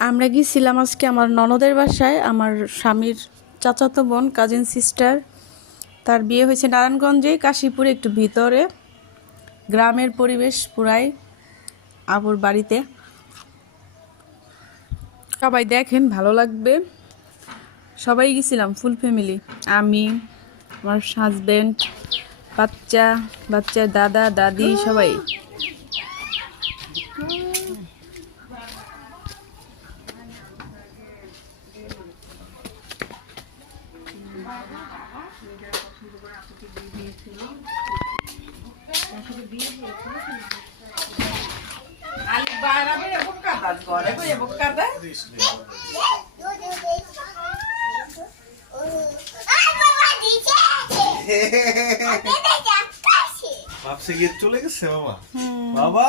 আমরা গিয়েছিলাম আজকে আমার ননদের বাসায়। আমার স্বামীর চাচাতো বোন, কাজিন সিস্টার, তার বিয়ে হয়েছে নারায়ণগঞ্জে, কাশীপুরে একটু ভিতরে। গ্রামের পরিবেশ পুরাই আবুর বাড়িতে। সবাই দেখেন, ভালো লাগবে। সবাই গেছিলাম, ফুল ফ্যামিলি। আমি, আমার হাজব্যান্ড, বাচ্চার দাদা দাদি সবাই। ভাবছে গিয়ে চলে গেছে বাবা। বাবা